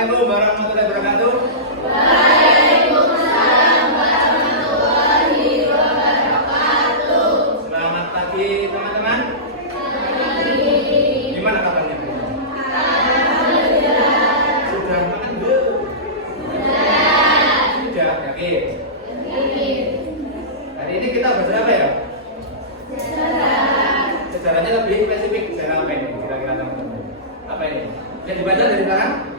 Assalamualaikum warahmatullahi wabarakatuh. Waalaikumsalam warahmatullahi wabarakatuh. Selamat pagi teman-teman. Gimana kabarnya? Sudah makan belum? Sudah, yakin? Hari ini kita belajar apa ya? Sejarahnya lebih spesifik. Sejarah apa ini? Kira-kira teman-teman. Apa ini? Yang dibaca dari belakang?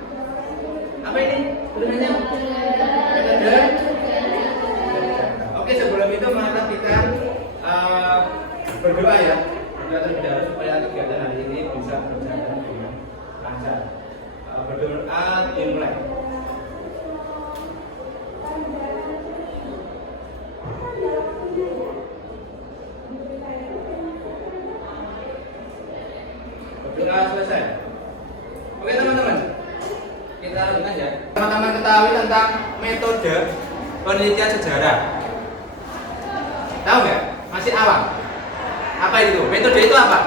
Apa ini? Tulisannya? Metode. Oke, sebelum itu mari kita berdoa ya. Berdoa terlebih dahulu supaya kegiatan hari ini bisa berjalan dengan lancar. Berdoa dimulai. Berdoa selesai. Oke teman-teman, kita lanjutkan ya. Teman-teman ketahui tentang metode penelitian sejarah. Tahu nggak? Masih awam. Apa itu? Metode itu apa?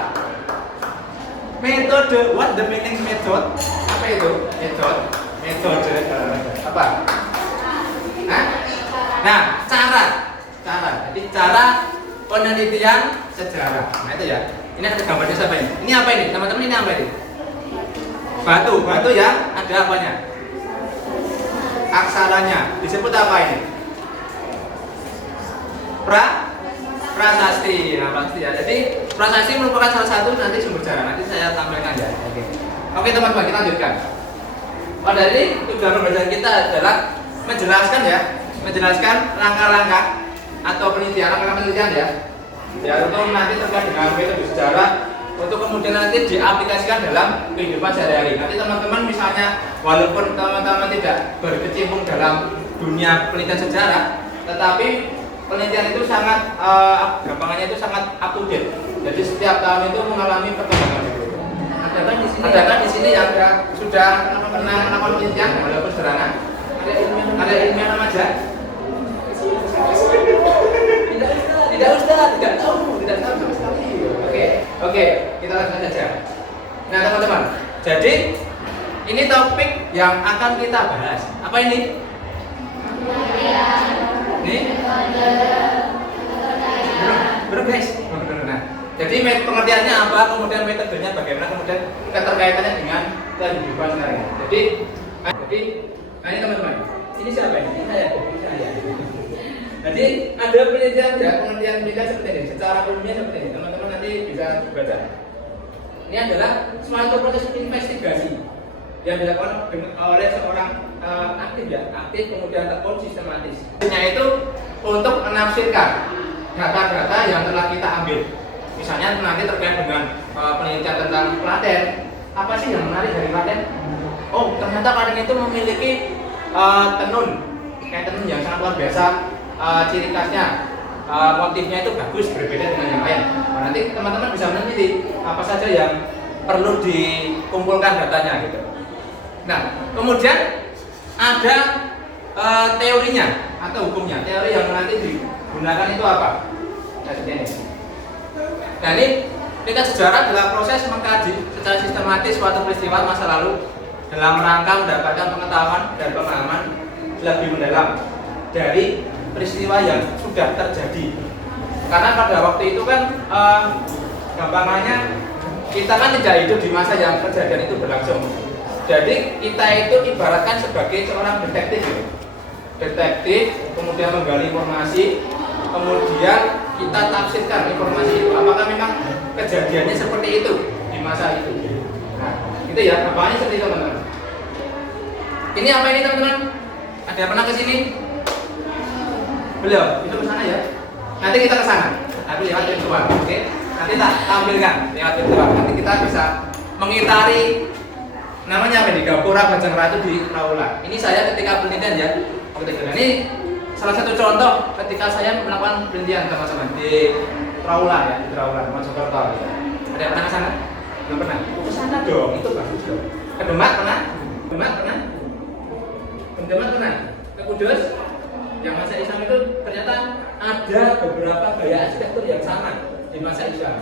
Metode, what the meaning method? Apa itu? Metode apa? Hah? Nah, cara. Jadi cara penelitian sejarah. Nah itu ya. Ini ada gambarnya siapa ini? Ini apa ini? Teman-teman ini apa ini? Batu ya, ada apanya? Aksaranya disebut apa ini? Prasasti. Nah, prasasti ya. Jadi prasasti merupakan salah satu nanti sumber sejarah. Nanti saya tampilkan ya. Oke teman-teman, kita lanjutkan. Pada ini tujuan pembelajaran kita adalah menjelaskan langkah-langkah atau penelitian ya. Ya, untuk nanti terkait dengan metode sejarah untuk kemudian nanti diaplikasikan dalam kehidupan sehari-hari. Nanti teman-teman misalnya walaupun teman-teman tidak berkecimpung dalam dunia penelitian sejarah, tetapi penelitian itu sangat gampangannya itu sangat up to date. Jadi setiap tahun itu mengalami perkembangan. Ada di sini yang sudah pernah melakukan penelitian walaupun sederhana. Ada ilmiah nama aja. Tidak tahu sama sekali. Oke, kita lanjutkan saja. Nah teman-teman, jadi ini topik yang akan kita bahas. Apa ini? Ini? Belum guys. Nah, jadi pengertiannya apa, kemudian metodenya bagaimana, kemudian keterkaitannya dengan kehidupan sehari. Jadi, ini teman-teman, ini siapa ini? Ini saya. Jadi ada penelitian seperti ini, secara ilmiah seperti ini. Teman-teman nanti bisa baca. Ini adalah suatu proses investigasi yang dilakukan oleh seorang aktif kemudian tekun sistematis. Itu untuk menafsirkan data-data yang telah kita ambil. Misalnya nanti terkait dengan penelitian tentang Klaten. Apa sih yang menarik dari Klaten? Oh, ternyata Klaten itu memiliki tenun yang sangat luar biasa. Ciri khasnya, motifnya itu bagus, berbeda dengan yang lain. Nah, nanti teman-teman bisa meneliti apa saja yang perlu dikumpulkan datanya gitu. Nah, kemudian ada teorinya atau hukumnya. Teori yang nanti digunakan itu apa? Nah, ini. Nah, ini penelitian sejarah adalah proses mengkaji secara sistematis suatu peristiwa masa lalu dalam rangka mendapatkan pengetahuan dan pemahaman lebih mendalam dari peristiwa yang sudah terjadi. Karena pada waktu itu kan gampangannya kita kan tidak hidup di masa yang kejadian itu berlangsung. Jadi kita itu ibaratkan sebagai seorang detektif, kemudian menggali informasi, kemudian kita tafsirkan informasi itu. Apakah memang kejadiannya seperti itu di masa itu? Nah, itu ya, gampangannya seperti itu teman-teman. Ini apa ini teman-teman? Ada yang pernah ke sini? Belum, itu ke sana ya. Nanti kita ke sana. Tapi lewat virtual, oke? Nanti tak tampilkan lewat virtual. Nanti kita bisa mengitari namanya apa nih? Gapura Bajang Ratu di Trawulan. Ini saya ketika penelitian ya. Ini salah satu contoh ketika saya melakukan penelitian teman-teman di Trawulan ya, di Trawulan, Mojokerto. Ada yang pernah ke sana? Belum pernah. Ke sana dong, itu bagus dong. Ke Demak pernah? Demak pernah? Ke Kudus? Yang masa Islam itu ternyata ada beberapa gaya arsitektur yang sama di masa Islam.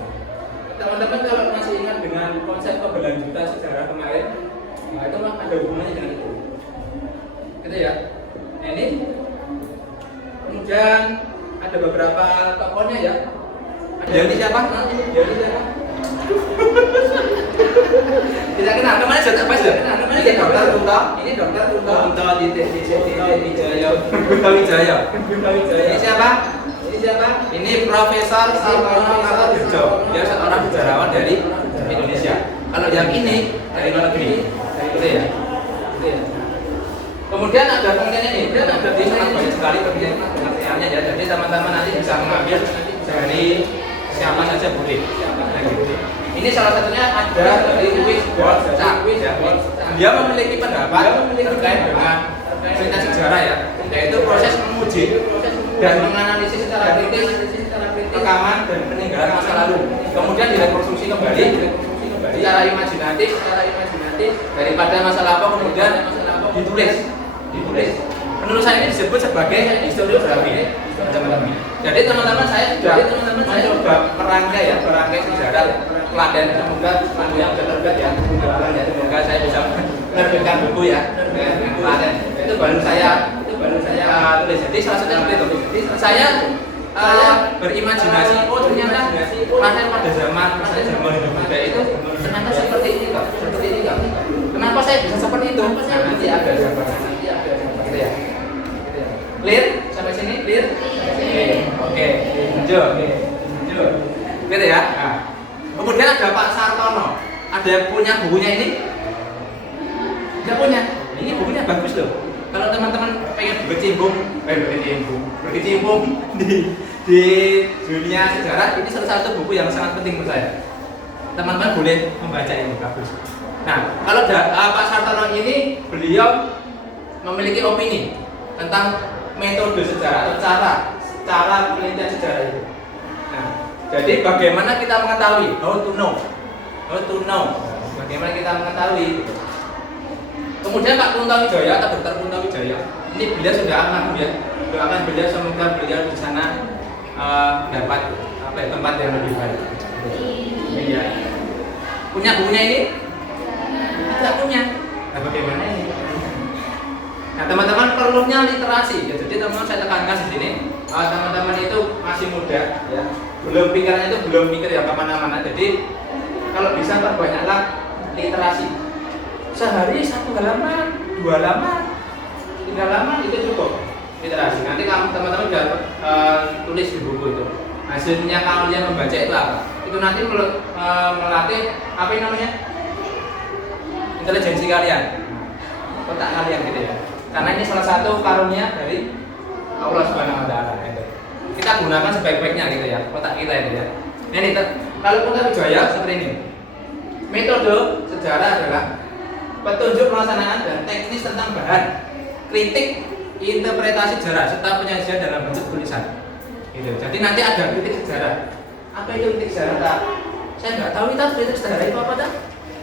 Teman-teman kalau masih ingat dengan konsep keberlanjutan sejarah kemarin, Nah, itu mah ada hubungannya dengan itu. Gitu ya. Nah, ini kemudian ada beberapa tokohnya ya. Jadi siapa? Jadi siapa? Tidak kenal, namanya sudah apa sudah kenal? Namanya ini dokter Kunto. Ini dokter Kunto. Kunto di Wijaya. Kunto Wijaya. Ini siapa? Ini siapa? Ini Profesor Sarwono Kartodirjo. Dia seorang sejarawan dari Indonesia. Kalau yang ini dari luar negeri. Gitu ya. Gitu ya. Kemudian ada penelitian ini, dia ada di sangat banyak sekali penelitiannya ya. Jadi teman-teman nanti bisa mengambil dari siapa saja boleh. Nah, gitu. Ini salah satunya ada dari Louis Boltzak. Dia memiliki pendapat terkait dengan cerita sejarah ya, yaitu proses menguji dan menganalisis secara kritis rekaman dan peninggalan masa lalu. Kemudian direkonstruksi kembali secara imajinatif daripada masa lampau, kemudian ditulis. Penulisan ini disebut sebagai historiografi. Jadi teman-teman saya sudah mencoba merangkai sejarah teladan, semoga yang terbit ya, semoga saya bisa menerbitkan buku ya teladan. Itu baru saya tulis. Jadi salah satunya seperti itu. Saya berimajinasi, oh ternyata pada zaman hidup muda itu ternyata seperti ini kok. Kenapa saya bisa seperti itu? Nah, nanti ada jawabannya. Gitu ya. Clear? Sampai sini clear? Oke. Lanjut. Gitu ya. Nah. Kemudian ada Pak Sartono. Ada yang punya bukunya ini? Tidak punya. Ini bukunya bagus loh. Kalau teman-teman pengen berkecimpung di dunia sejarah, ini salah satu buku yang sangat penting menurut saya. Teman-teman boleh membaca ini, bagus. Nah, kalau Pak Sartono ini, beliau memiliki opini tentang metode sejarah atau cara penelitian sejarah itu. Nah, jadi bagaimana kita mengetahui, how to know, bagaimana kita mengetahui. Kemudian Pak Kunto Wijaya atau Dr. Kunto Wijaya, ini beliau sudah almarhum ya. Doakan beliau semoga beliau di sana dapat tempat yang lebih baik. Iya. Punya bukunya ini? Tidak punya. Nah, bagaimana ini? Nah, teman-teman perlunya literasi. Ya, jadi teman-teman saya tekankan di sini, teman-teman itu masih muda, ya. Pikirannya itu belum mikir ya kemana-mana. Jadi kalau bisa perbanyaklah literasi. Sehari 1 halaman, 2 halaman, 3 halaman itu cukup literasi. Nanti teman-teman sudah tulis di buku itu. Hasilnya kalian membaca itu apa? Itu nanti melatih apa yang namanya? Intelijensi kalian, otak kalian gitu ya. Karena ini salah satu karunia dari Allah Subhanahu Wa Taala. Kita gunakan sebaik-baiknya gitu ya, otak kita itu ya. Ini kalau Kunto Wijaya seperti ini. Metode sejarah adalah petunjuk pelaksanaan dan teknis tentang bahan, kritik, interpretasi sejarah serta penyajian dalam bentuk tulisan. Gitu. Jadi nanti ada kritik sejarah. Apa itu kritik sejarah? Tak? Saya nggak tahu itu kritik sejarah itu apa tak?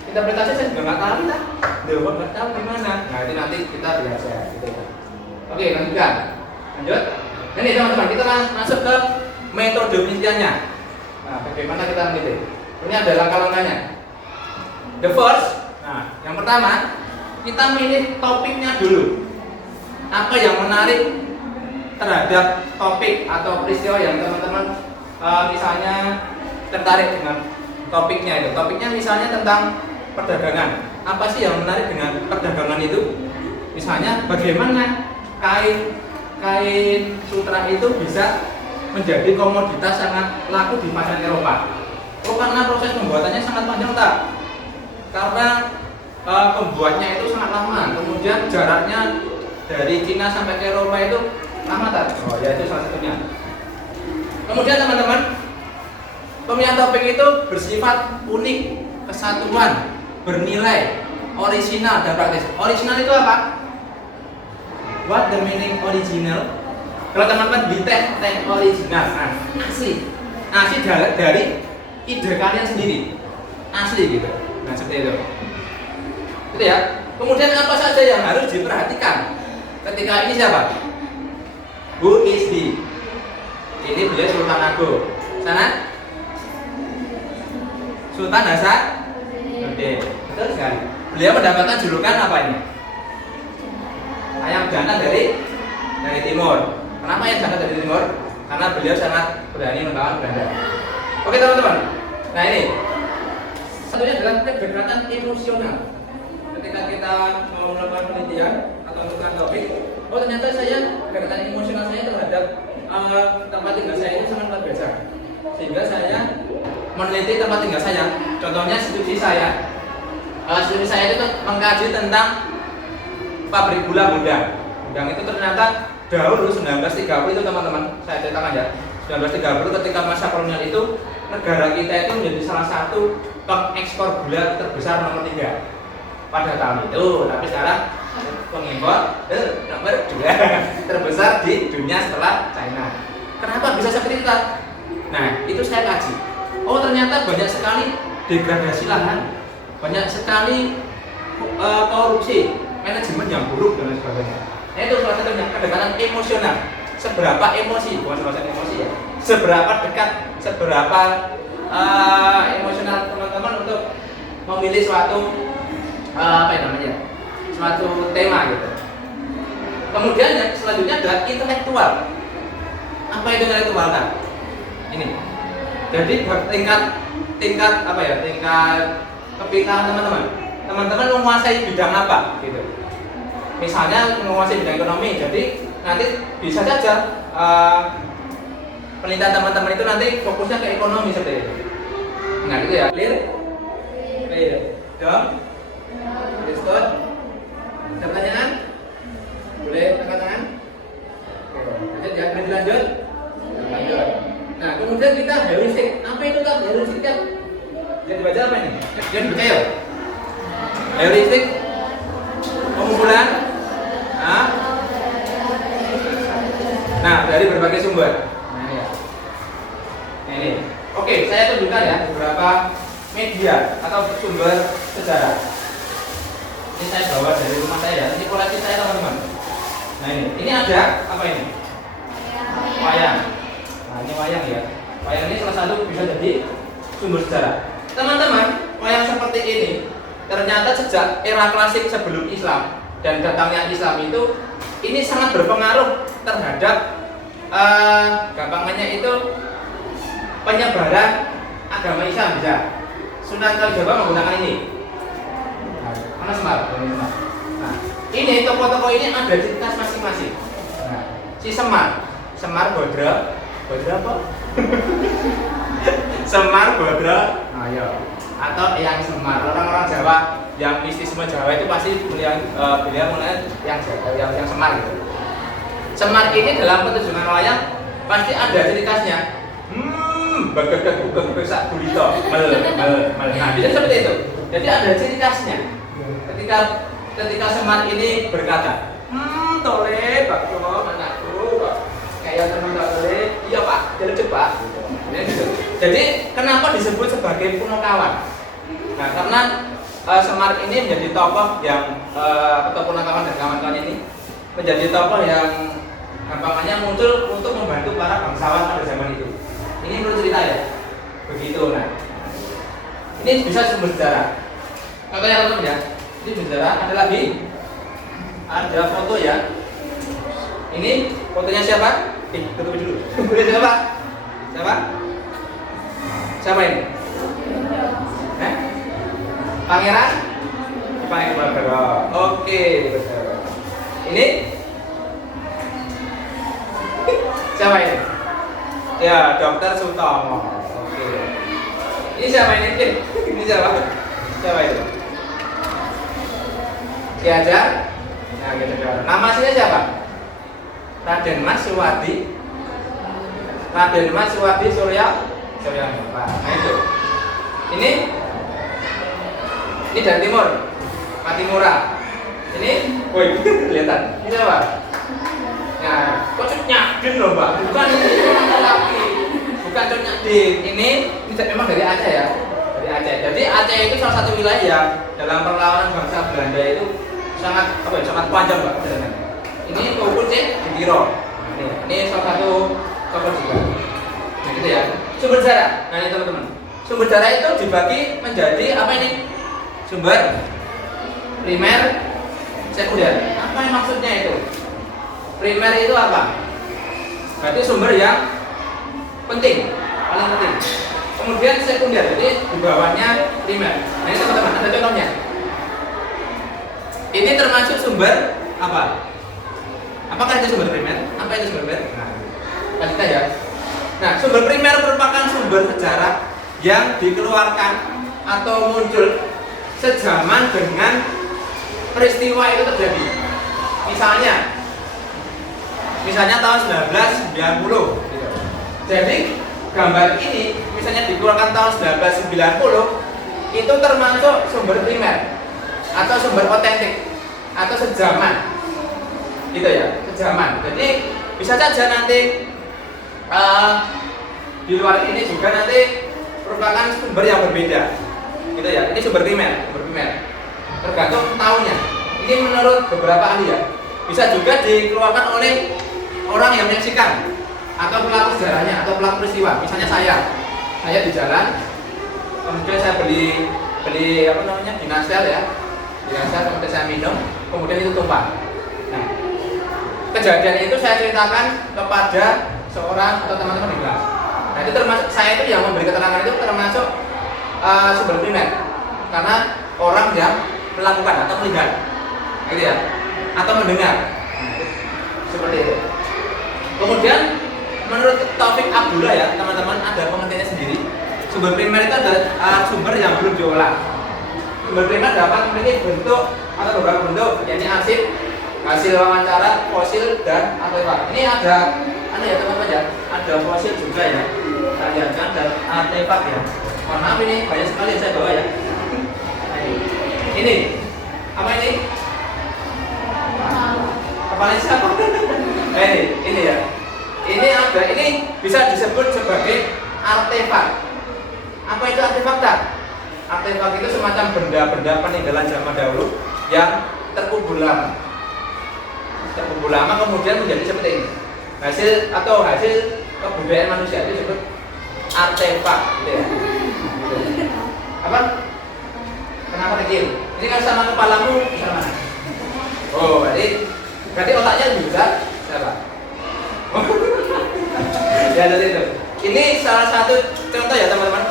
Interpretasi saya juga nggak tahu tak? Dewa nggak tahu gimana. Nah itu nanti kita belajar. Gitu. Oke, lanjutkan. Lanjut. Ini teman-teman kita masuk ke metode penelitiannya. Nah, bagaimana kita meneliti? Ini ada langkah-langkahnya. The first. Nah, yang pertama kita milih topiknya dulu. Apa yang menarik terhadap topik atau peristiwa yang teman-teman misalnya tertarik dengan topiknya itu. Topiknya misalnya tentang perdagangan. Apa sih yang menarik dengan perdagangan itu? Misalnya bagaimana kain sutra itu bisa menjadi komoditas sangat laku di pasar Eropa. Oh, karena proses pembuatannya sangat panjang tak? Karena pembuatnya itu sangat lama, kemudian jaraknya dari Cina sampai ke Eropa itu lama tak? Oh ya, itu salah satunya. Kemudian teman-teman, pemilihan topik itu bersifat unik, kesatuan, bernilai, orisinal dan praktis. Orisinal itu apa? What the meaning original? Kalau teman-teman di teh original, asli dari ide kalian sendiri, asli gitu. Nah seperti itu. Gitu ya. Kemudian apa saja yang harus diperhatikan ketika ini siapa? Who is he? Ini beliau Sultan Agung. Sana? Sultan Hasanuddin. Betul sekali. beliau mendapatkan julukan apa ini? Ayam jantan dari timur. Kenapa ayam jantan dari timur? Karena beliau sangat berani melawan Belanda. Oke teman-teman. Nah ini satunya adalah kedekatan emosional. Ketika kita mau melakukan penelitian atau melakukan topik, oh ternyata saya kedekatan emosional saya terhadap tempat tinggal saya itu sangat luar biasa. Sehingga saya meneliti tempat tinggal saya. Contohnya studi saya. Studi saya itu mengkaji tentang pabrik gula Gudang. Gudang itu ternyata dahulu 1930 itu teman-teman, saya ceritakan ya. 1930 ketika masa kolonial itu negara kita itu menjadi salah satu pengekspor gula terbesar nomor 3 pada tahun itu. Tapi sekarang pengimpor nomor 2 terbesar di dunia setelah China. Kenapa bisa seperti itu? Nah, itu saya kaji. Oh, ternyata banyak sekali degradasi lahan, banyak sekali korupsi, manajemen yang buruk dan lain sebagainya. Nah, itu salah satunya kedekatan emosional. Seberapa emosi, bukan salah satu emosi ya. Seberapa dekat, seberapa emosional teman-teman untuk memilih suatu suatu tema gitu. Kemudian yang selanjutnya adalah intelektual. Apa itu intelektual kan? Ini. Jadi tingkat kepintaran teman-teman. Teman-teman menguasai bidang apa gitu. Misalnya menguasai bidang ekonomi, jadi nanti bisa saja penelitian teman-teman itu nanti fokusnya ke ekonomi seperti itu. Nah gitu ya. Clear? Dong? Discord? Ada pertanyaan? Boleh angkat tangan? Oke, lanjut ya. Lanjut? Lanjut. Nah, kemudian kita heuristik. Apa itu kan heuristik kan? Yang dibaca apa ini? Yang dibaca ya? Heuristik pengumpulan. Nah, dari berbagai sumber. Nah, ini ya. Nah, ini. Oke, saya tunjukkan ya beberapa media atau sumber sejarah. Ini saya bawa dari rumah saya. Ini koleksi saya teman-teman. Nah ini ada apa ini? Wayang. Nah ini wayang ya. Wayang ini salah satu bisa jadi sumber sejarah. Teman-teman, wayang seperti ini ternyata sejak era klasik sebelum Islam dan datangnya Islam itu ini sangat berpengaruh terhadap gampangannya itu penyebaran agama Islam bisa. Sunan Kalijaga menggunakan ini. Mana Semar? Nah, ini toko-toko ini ada di tas masing-masing. Nah, si Semar Bodra apa? Semar Bodra, ayo. Atau yang Semar. Orang-orang Jawa yang mistisme Jawa itu pasti beliau mengenai yang Semar gitu. Semar ini dalam pertunjukan wayang pasti ada ciri khasnya. Bagagag sak gulito mel. Nah, bisa seperti itu. Jadi ada ciri khasnya. Ketika Semar ini berkata, tole Pak Jono anakku, kayak teman tole, iya Pak, jadi cepat. Gitu. Jadi kenapa disebut sebagai Punokawan? Nah, karena Semar ini menjadi tokoh yang atau Punokawan dan kawan-kawan ini menjadi tokoh yang gampangannya muncul untuk membantu para bangsawan pada zaman itu. Ini menurut cerita ya, begitu. Nah, ini bisa sumber sejarah. Contohnya teman-teman ya, ini sejarah. Ada lagi, ada foto ya. Ini fotonya siapa? Tutup dulu. Siapa? Siapa ini? Pangeran Diponegoro. Oke, betul. Ini siapa ini? Ya, Dr. Sutomo. Oke. Ini siapa ini? Ini siapa? Siapa itu? Ki Hajar. Nah, gitu. Nama aslinya siapa? Raden Mas Suwadi Surya. Nah itu. Ini dari timur. Patimura. Ini, woi, kelihatan. Ini siapa? Nah, kok Cut Nyadin loh Mbak? Bukan ini orang laki, bukan Cut Nyadin. Ini memang dari Aceh ya, dari Aceh. Jadi Aceh itu salah satu wilayah yang dalam perlawanan bangsa Belanda itu sangat panjang Mbak perjalanannya. Ini Tukul C Dikiro. Ini salah satu tokoh juga. Nah gitu ya. Sumber sejarah. Nah ini teman-teman. Sumber sejarah itu dibagi menjadi apa ini? Sumber primer, sekunder. Apa yang maksudnya itu? Primer itu apa? Berarti sumber yang penting, paling penting. Kemudian sekunder, jadi di bawahnya primer. Nah ini teman-teman, ada contohnya. Ini termasuk sumber apa? Apakah itu sumber primer? Apa itu sumber primer? Nah, kita ya. Nah, sumber primer merupakan sumber sejarah yang dikeluarkan atau muncul sejaman dengan peristiwa itu terjadi. Misalnya tahun 1990. Gitu. Jadi gambar ini misalnya dikeluarkan tahun 1990 itu termasuk sumber primer atau sumber otentik atau sejaman, gitu ya, sejaman. Jadi bisa saja nanti di luar ini juga nanti merupakan sumber yang berbeda, gitu ya. Ini sumber primer, tergantung tahunnya. Ini menurut beberapa ahli ya. Bisa juga dikeluarkan oleh orang yang menyaksikan atau pelaku sejarahnya atau pelaku peristiwa. Misalnya saya di jalan, kemudian saya beli apa namanya dinasel ya, kemudian saya minum, kemudian itu tumpah. Nah, kejadian itu saya ceritakan kepada seorang atau teman-teman di kelas. Nah, itu termasuk saya itu yang memberi keterangan itu termasuk sumber primer karena orang yang melakukan atau melihat, gitu ya, atau mendengar. Nah, seperti itu. Kemudian menurut Taufik Abdullah ya teman-teman, ada pengertiannya sendiri. Sumber primer itu adalah sumber yang belum diolah. Sumber primer dapat memiliki bentuk atau beberapa bentuk, yakni arsip, hasil wawancara, fosil, dan artefak. Ini ada ya teman-teman ya, ada fosil juga ya. Kita lihat kan ada artefak ya. Mohon maaf ini banyak sekali yang saya bawa ya. Ini apa ini? Kepala siapa? Ini ya. Ini bisa disebut sebagai artefak. Apa itu artefak tak? Artefak itu semacam benda-benda peninggalan zaman dahulu yang terkubur lama kemudian menjadi seperti ini. Hasil kebudayaan manusia itu disebut artefak, gitu ya. Apa? Kenapa kecil? Ini kan sama kepalamu bisa mana? Oh, berarti otaknya lebih besar. Siapa? Ya dari itu. Ini salah satu contoh ya teman-teman.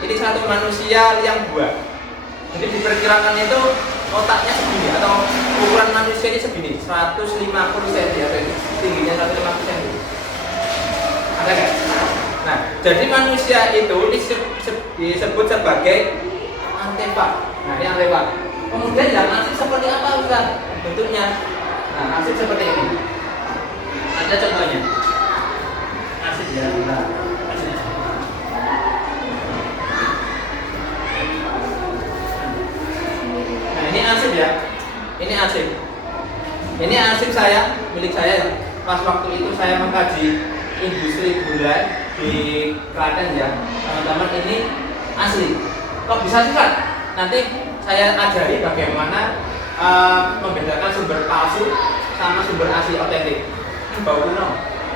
Ini satu manusia yang buah. Jadi diperkirakan itu otaknya segini atau ukuran manusia ini segini, 150 cm ya, tingginya 150 cm. Ada nggak? Nah, jadi manusia itu disebut sebagai artefak. Nah, ini artefak. Kemudian yang arsip seperti apa Ustaz? Bentuknya. Nah, arsip seperti ini. Ada contohnya. Arsip ya. Nah, ini arsip ya. Ini arsip saya, milik saya. Pas waktu itu saya mengkaji industri gula di Klaten ya. Teman-teman, ini asli. Kok bisa sih Pak? Nanti saya ajari bagaimana membedakan sumber palsu sama sumber asli otentik. Ini bau kuno.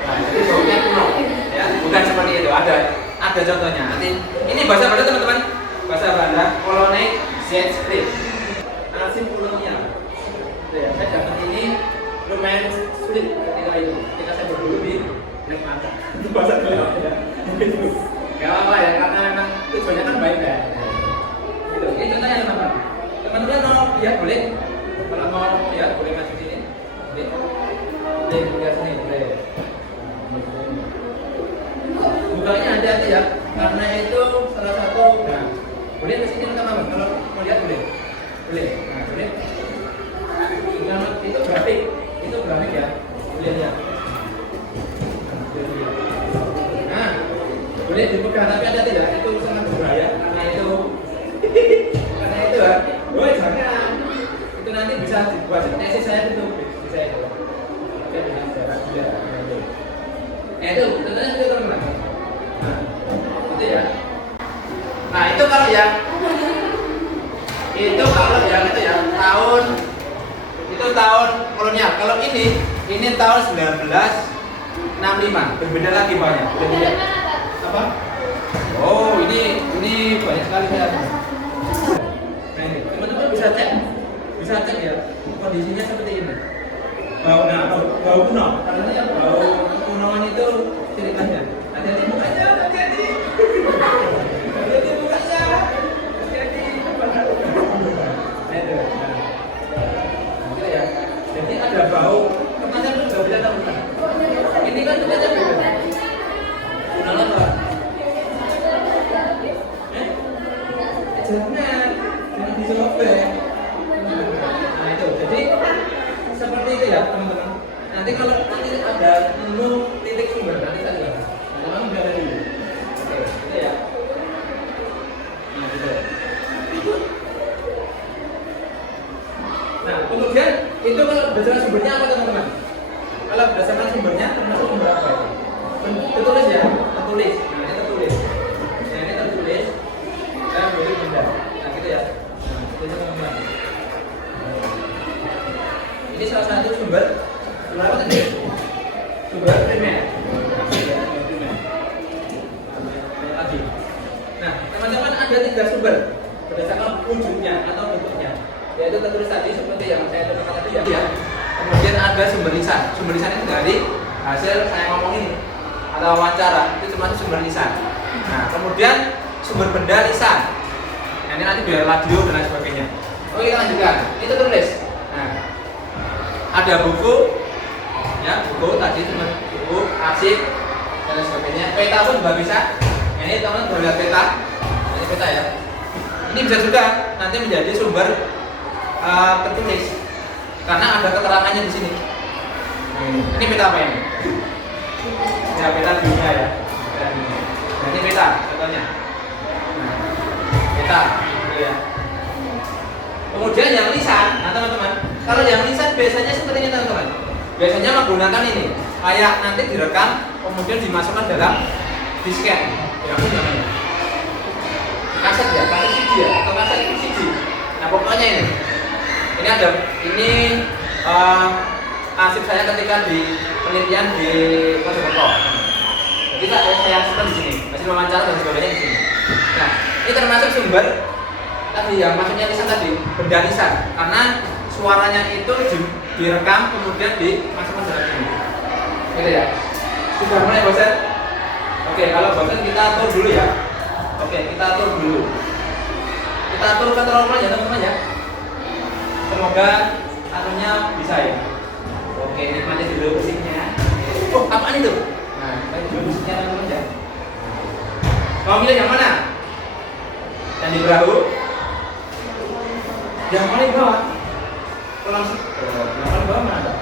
Nah, jadi baunya kuno. Ya, bukan seperti itu. Ada contohnya. Nanti ini bahasa Belanda teman-teman. Bahasa Belanda, Kolonel Z-Strip. Arsip kolonial. Ya, saya dapat ini lumayan sulit ketika saya berburu di Mata. Itu bahasa Belanda ya. Gak apa-apa ya, karena memang tujuannya kan baik ya. Gitu. Ini contohnya teman-teman. Teman-teman mau lihat boleh? Kalau mau lihat boleh masuk sini. Boleh lihat sini boleh. Bukanya hati-hati ya, karena itu salah satu. Nah, boleh ke sini teman-teman. Kalau mau lihat boleh. Boleh. Nah, boleh. Itu grafik ya. Boleh lihat. Nah, boleh dipegang tapi hati-hati ya. Itu sangat berbahaya karena itu ya. Oh, jangan. Itu nanti bisa dibuat tesis saya itu bisa itu. Oke, dengan jarak juga. Itu tentunya itu teman-teman. Nah, itu ya. Nah, itu kalau yang itu tahun kolonial. Kalau ini tahun 1965. Berbeda lagi banyak. Berbeda. Apa? Oh, ini banyak sekali saya. Nah, ini teman-teman bisa bisa cek ya kondisinya seperti ini. Bau kuno, karena bau kunoan itu ceritanya. Hati-hati mukanya, hati-hati. Hati-hati mukanya, hati-hati. Itu. Nah, ya. Jadi ada bau, kemasan itu nggak bisa tahu. Ini kan tempatnya beda. Kunoan apa? Jangan disobek. Nah itu, jadi seperti itu ya teman-teman. Nanti kalau nanti ada nemu titik sumber nanti saya jelaskan. Teman-teman biar dulu. Oke, itu ya. Nah gitu. Nah kemudian itu kalau berdasarkan sumbernya apa teman-teman? Kalau berdasarkan sumbernya termasuk sumber apa itu? Tertulis ya, tertulis. Nah ini tertulis. Nah ini tertulis. Dan boleh benda. Nah gitu ya. Nah itu teman-teman. Ini salah satu sumber apa tadi? Sumber primer. Lagi. Nah, teman-teman ada 3 sumber berdasarkan wujudnya atau bentuknya. Yaitu tertulis tadi seperti yang saya tekankan tadi ya. Kemudian ada sumber lisan. Sumber lisan itu dari hasil saya ngomong ini atau wawancara itu termasuk sumber lisan. Nah, kemudian sumber benda lisan. Nah, ini nanti biar radio dan lain sebagainya. Oke, kita lanjutkan. Itu tulis. Nah, ada buku, ya buku tadi teman buku, arsip dan lain sebagainya. Peta pun juga bisa. Nah, ini teman boleh lihat peta. Ini peta ya. Ini bisa juga nanti menjadi sumber tertulis karena ada keterangannya di sini. Ini peta apa ini? Ya peta dunia ya. Nah, ini peta contohnya. Nah, peta, ya. Kemudian yang lisan, nah teman-teman, kalau yang lisan biasanya seperti ini teman-teman. Biasanya menggunakan ini, kayak nanti direkam, kemudian dimasukkan dalam disket. Ya aku namanya. Kaset ya, kaset CD ya, atau kaset CD. Nah pokoknya ini ada, ini arsip saya ketika di penelitian di Mojokerto. Jadi saya simpan di sini, hasil wawancara dan sebagainya di sini. Nah ini termasuk sumber tadi yang maksudnya lisan tadi, benda lisan, karena suaranya itu direkam kemudian dimasukkan dalam sini. Gitu ya. Sudah mulai bosan? Oke, kalau bosan kita atur dulu ya. Oke, kita atur dulu. Kita atur kontrolnya ya teman-teman ya. Semoga atunya bisa ya. Oke, nikmati dulu musiknya. Oh, apaan itu? Nah, nikmati dulu musiknya teman-teman ya. Mau pilih yang mana? Yang di perahu? Yang paling bawah? Langsung. Yang paling bawah mana?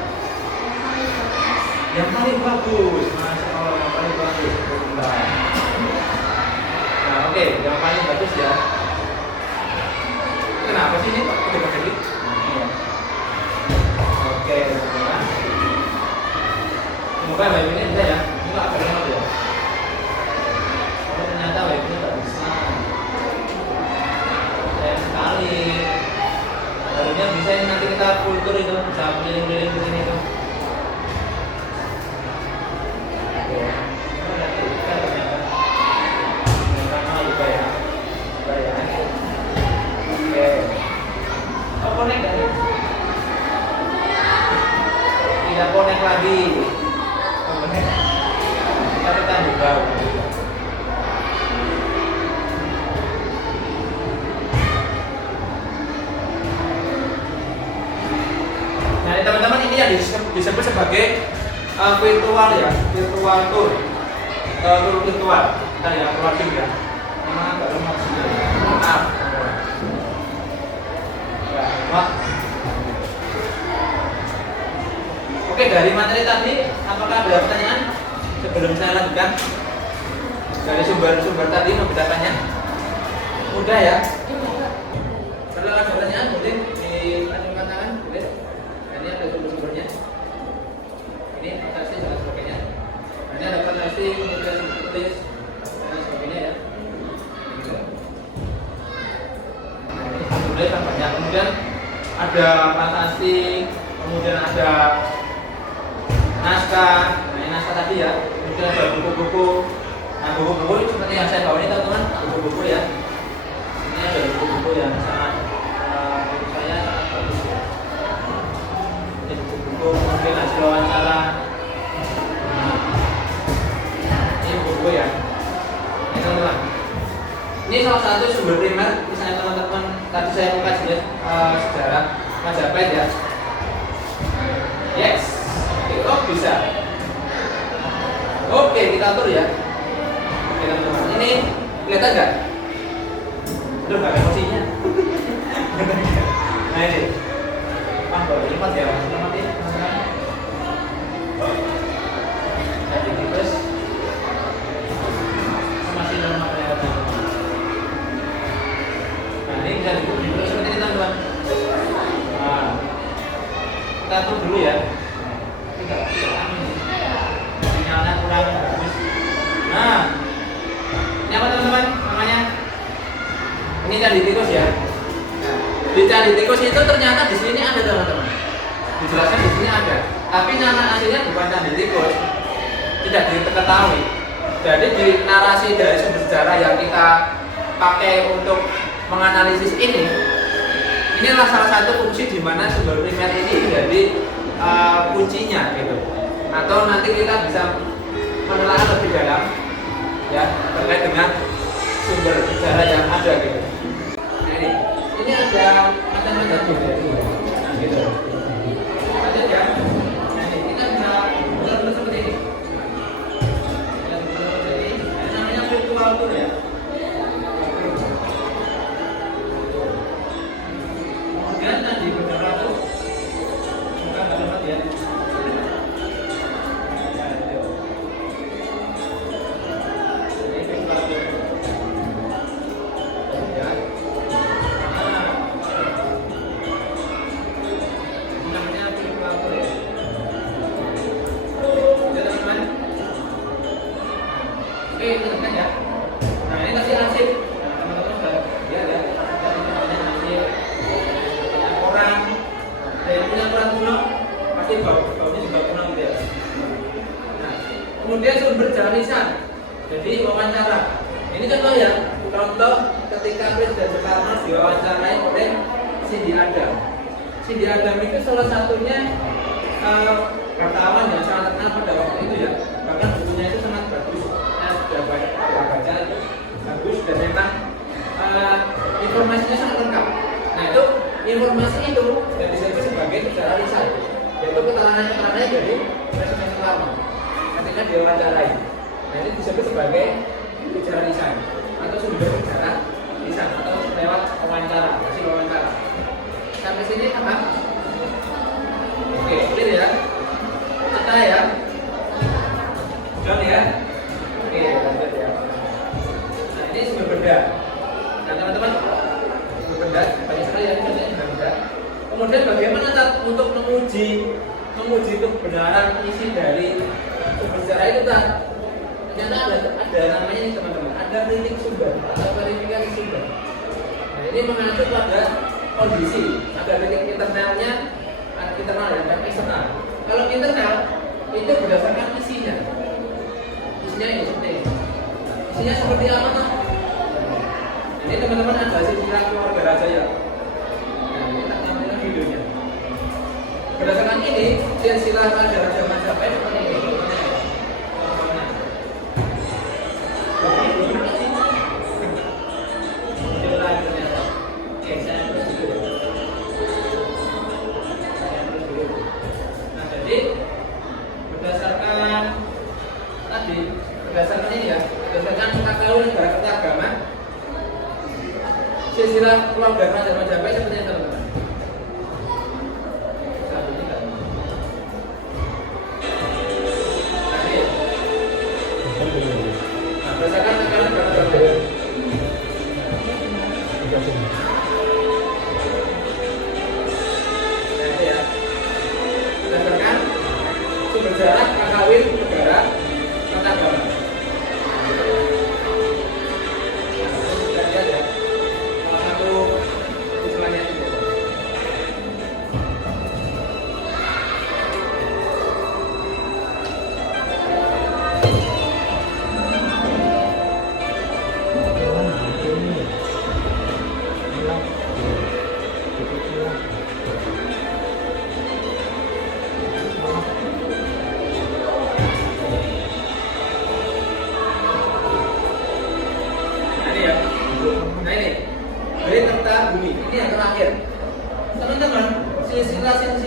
Yang paling bagus. Masya Allah, yang paling bagus. Nah, oke, yang paling bagus ya. Kenapa sih ini Pak? Coba tadi. Iya. Oke, teman-teman. Semoga web ini bisa ya. Ini nggak agak lama ya. Oh, ternyata web ini nggak bisa. Sayang sekali. Harusnya bisa ini nanti kita kultur itu bisa keliling-keliling di sini tuh. Tidak connect lagi. Kita tekan juga. Nah, teman-teman ini yang disebut sebagai virtual ya, virtual tour, tour virtual. Kita ya keluar tim ya. Memang agak lemah sih. Maaf. Ya, maaf. Oke, dari materi tadi, apakah ada pertanyaan sebelum saya lanjutkan? Dari sumber-sumber tadi membedakannya mudah ya. Kalau ada pertanyaan boleh diajukan tangan, boleh. Ini ada sumber-sumbernya. Ini notasi dan sebagainya. Ini ada notasi kemudian tulis dan sebagainya ya. Gitu. Nah, ini boleh banyak. Kemudian ada notasi, kemudian ada naskah, nah ini naskah tadi ya, kemudian ada buku-buku. Nah buku-buku seperti yang saya bawa ini teman-teman, buku-buku ya. Ini ada buku-buku yang sangat Lihat ya. Yes. Oke, oh bisa. Oke, kita atur ya. Oke, teman-teman. Ini kelihatan nggak? Aduh, nggak ada emosinya. Nah ini. Pas baru lipat ya, selamat ya. Jadi terus masih normal kelihatan. Nah ini bisa dibuka terus seperti ini teman-teman. Nah, kita atur dulu ya. Sinyalnya kurang bagus. Nah, ini apa teman-teman namanya? Ini candi tikus ya. Di candi tikus itu ternyata di sini ada teman-teman. Dijelaskan di sini ada. Tapi nama aslinya bukan candi tikus. Tidak diketahui. Jadi di narasi dari sumber sejarah yang kita pakai untuk menganalisis ini, inilah salah satu fungsi di mana sumber primer ini menjadi kuncinya gitu. Atau nanti kita bisa menelaah lebih dalam ya terkait dengan sumber sejarah yang ada gitu. Nah ini ada macam-macam gitu ya. Nah gitu. Ada ya. Nah ini kita bisa bentuk seperti ini. Ini namanya virtual tour ya. Kemudian tadi beberapa tuh bukan dapat ya. Kemudian sumber jalisan, jadi wawancara. Ini contoh ya, contoh ketika Presiden Soekarno diwawancarai oleh Cindy Adam. Cindy Adam itu salah satunya wartawan yang sangat terkenal pada waktu itu ya. Bahkan bukunya itu sangat bagus. Saya sudah baca itu bagus dan memang informasinya sangat lengkap. Nah itu informasi itu yang disebut sebagai sejarah lisan, yaitu keterangan-keterangan dari Presiden Soekarno ketika diwawancarai. Nah ini disebut sebagai sejarah lisan atau sumber sejarah lisan atau lewat wawancara, hasil wawancara. Sampai sini apa? Oke, clear ya? Cita ya? John ya? Oke, lanjut ya. Nah ini sumber benda. Nah teman-teman, sumber benda banyak sekali ya contohnya sumber benda. Kemudian bagaimana untuk menguji kebenaran isi dari sumber sejarah itu kan? Ternyata ada namanya nih teman-teman, ada titik sumber atau verifikasi sumber. Nah ini mengacu pada kondisi, ada titik internalnya, ada internal dan eksternal. Kalau internal itu berdasarkan isinya. Isinya ini seperti ini. Isinya seperti apa tuh? Ini teman-teman ada silsilah keluarga raja ya. Nah ini tak tampilkan videonya. Berdasarkan ini silsilah raja Majapahit seperti ini. Berdasarkan ini ya, berdasarkan KKU Negara Kertaagama, silsilah keluarga Raja Majapahit seperti ini teman-teman.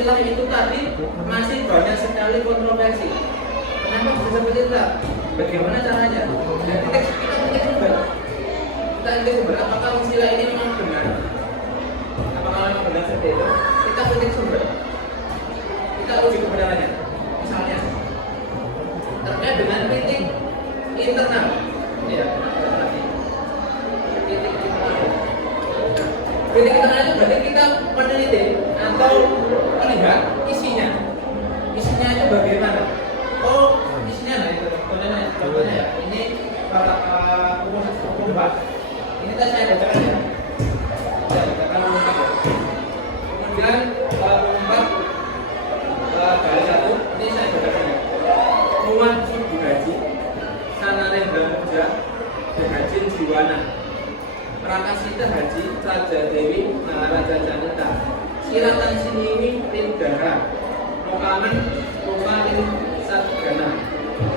istilah itu tadi masih banyak sekali kontroversi. Kenapa bisa seperti itu? Bagaimana caranya? Dan kita punya sumber. Kita punya sumber. Apakah istilah ini memang benar? Apakah memang benar seperti itu? Kita punya sumber. Kita uji kebenarannya. Misalnya terkait dengan kritik internal. Ya, kritik internal. Kritik internal itu berarti kita meneliti atau melihat isinya. Isinya itu bagaimana? Oh, isinya nah itu contohnya ya. Ini para hukum ini tadi saya bacakan ya. Saya bacakan hukum. Kemudian hukum garis 1 ini saya bacakan ya. Muat subuh haji sanareng kerja Dehajin Jiwana Prakasita Haji Raja Dewi Maharaja Janita Siratan Siniwi Rindara Mokamen Mokamin Sadgana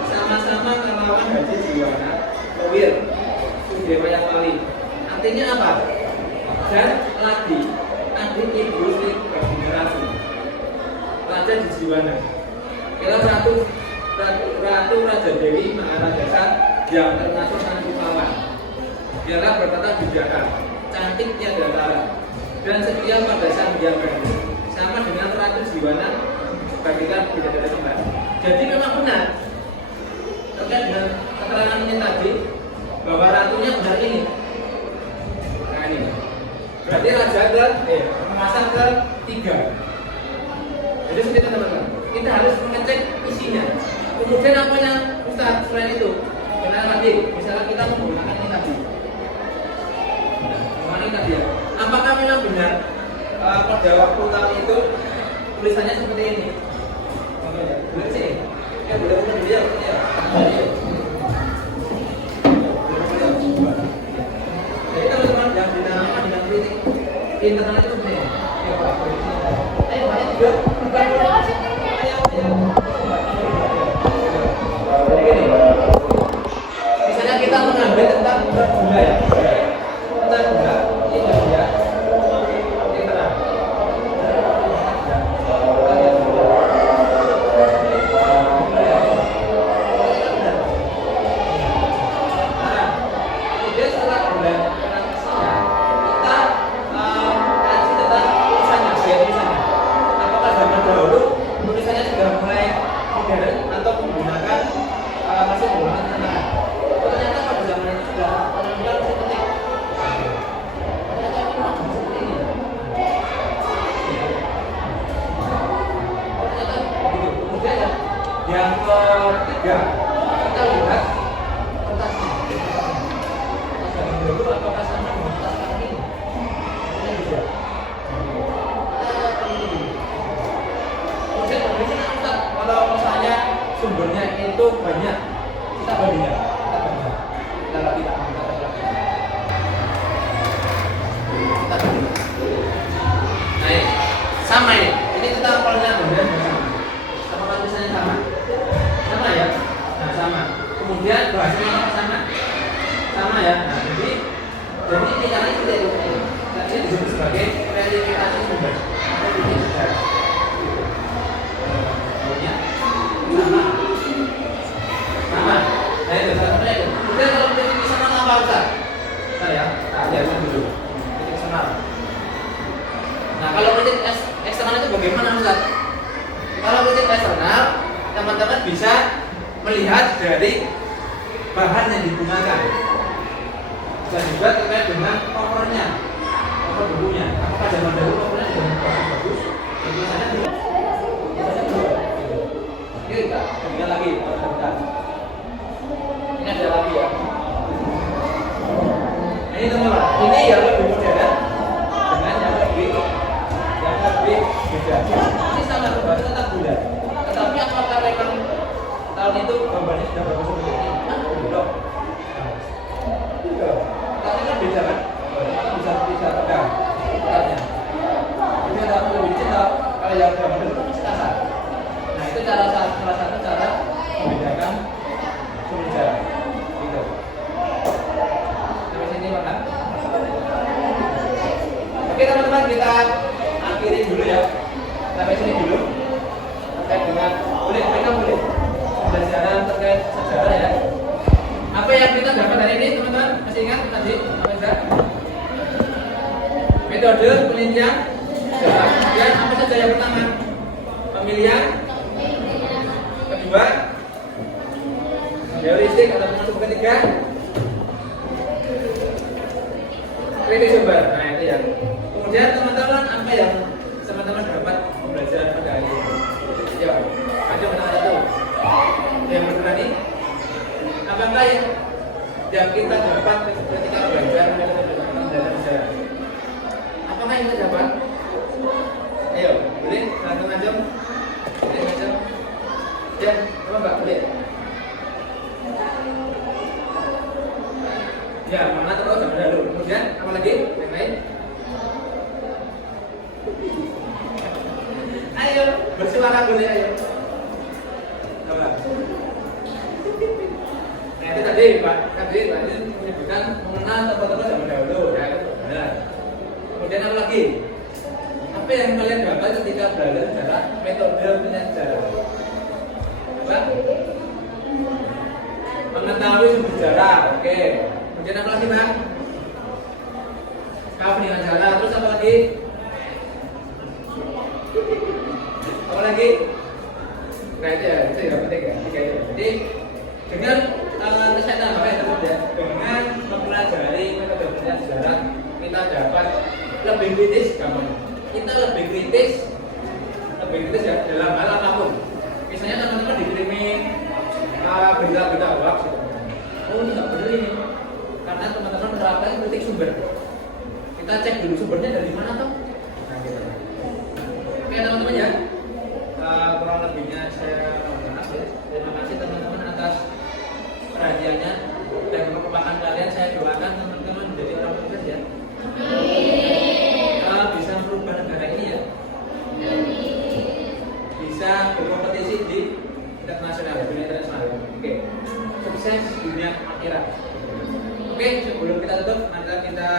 sama-sama ngelawan Haji Jiwana Lowir Sudewaya Kali. Artinya apa? Dan lagi adik ibu generasi Raja di Jiwana ialah Ratu Raja Dewi Maharaja yang termasuk Nantukawan. Dialah bertata bijaka, cantik tiada tara, dan setia pada sang yang gandhi, sama dengan Ratu Jiwana bagikan bidadari kembar. Jadi memang benar terkait dengan keterangan ini tadi bahwa ratunya benar ini. Nah ini berarti raja penguasa ketiga. Jadi seperti itu teman-teman, kita harus mengecek isinya. Kemudian apanya Ustaz selain itu? Benar tadi, misalnya kita menggunakan ini tadi. Ini tadi ya. Apakah memang benar pada waktu tahun itu tulisannya seperti ini? Boleh sih. Ya boleh dulu ya. Jadi teman-teman yang dinamakan dengan kritik internal itu seperti ini. Ayo, juga. Misalnya kita mengambil tentang gula ya, tentang gula ini ya, ini tenang. Kemudian setelah gula isinya, kita kaji tentang tulisannya, gaya tulisannya. Apakah zaman dahulu tulisannya sudah mulai modern atau menggunakan masih menggunakan tangan? Ternyata pada zaman itu sudah menunjukkan mesin ketik. Ternyata memang seperti ini. Ternyata begitu. Kemudian yang ketiga kita lihat kertasnya. Kertas zaman dulu apakah sama dengan kertas sekarang ini? Ini juga. Kemudian berikutnya kalau misalnya sumbernya itu banyak, kita bandingkan, kita lagi kita bandingkan. Nah ini sama ini kita polanya benar sama tulisannya sama ya, nah sama. Kemudian bahasanya sama ya. Nah jadi ini caranya seperti itu. Ini disebut sebagai verifikasi sumber atau bikin sejarah. Sama. Nah itu satunya itu. Kemudian kalau kritik eksternal apa Ustaz? Nah ya, ajarkan dulu. Kritik eksternal. Nah kalau kritik eksternal itu bagaimana Ustaz? Kalau kritik eksternal, teman-teman bisa melihat dari bahan yang digunakan. Bisa juga terkait dengan covernya, cover bukunya. Apakah zaman dahulu covernya sudah bagus? Tulisannya juga. Ini enggak, tinggal lagi, bentar. Ini ada lagi ya. Ini teman-teman, ini yang lebih modern dengan yang lebih beda. Ini sama kembali tetap gula. Tetapi apakah memang tahun itu gambarnya sudah bagus seperti ini? Belum. Tapi kan beda kan? Bisa tegang. Ini ada lebih cinta. Kalau yang gambar itu masih kasar. Nah itu salah satu cara membedakan sumber jarak. Gitu. Sampai sini makan. Oke teman-teman, kita akhiri dulu ya. Sampai sini dulu. yang jelas. Kemudian apa saja yang pertama? Pemilihan. Kedua, heuristik atau masuk ketiga, kritik sumber. Nah itu ya. Kemudian teman-teman apa yang teman-teman dapat pembelajaran pada hari ini? Yo, ada mana itu? Yang berani? Apakah yang kita dapat ketika belajar dalam sejarah? Apakah yang kita dapat? Ayo, boleh langsung aja. Boleh aja. Ya, coba Mbak boleh. Ya, mana terus sama dulu. Kemudian apa lagi? Yang lain? Ayo, bersuara boleh ayo. Coba. Nah, itu tadi Pak menyebutkan mengenal tokoh-tokoh zaman dahulu, ya itu benar. Kemudian apa lagi? Apa yang kalian dapat ketika belajar sejarah, metode penyejarah? Coba. Mengetahui sumber sejarah, oke. Kemudian apa lagi Bang? Kau dengan sejarah, terus apa lagi? Apa lagi? Nah itu ya penting ya. Tiga itu. Jadi dengan kesehatan apa yang terjadi dengan mempelajari metode penelitian sejarah kita dapat lebih kritis gampang. Kita lebih kritis ya dalam hal apapun. Misalnya teman-teman dikirimin berita-berita hoax gitu. Oh ini nggak benar ini. Karena teman-teman menerapkan kritik sumber. Kita cek dulu sumbernya dari mana toh. Nah gitu. Oke teman-teman ya. Kurang lebihnya saya mohon maaf ya. Terima kasih teman-teman atas perhatiannya dan kekompakan kalian. Saya doakan teman-teman menjadi orang sukses ya. Bisa merubah negara ini ya. Bisa berkompetisi di internasional, dunia internasional. Oke. Sukses dunia akhirat. Oke, sebelum kita tutup, mari kita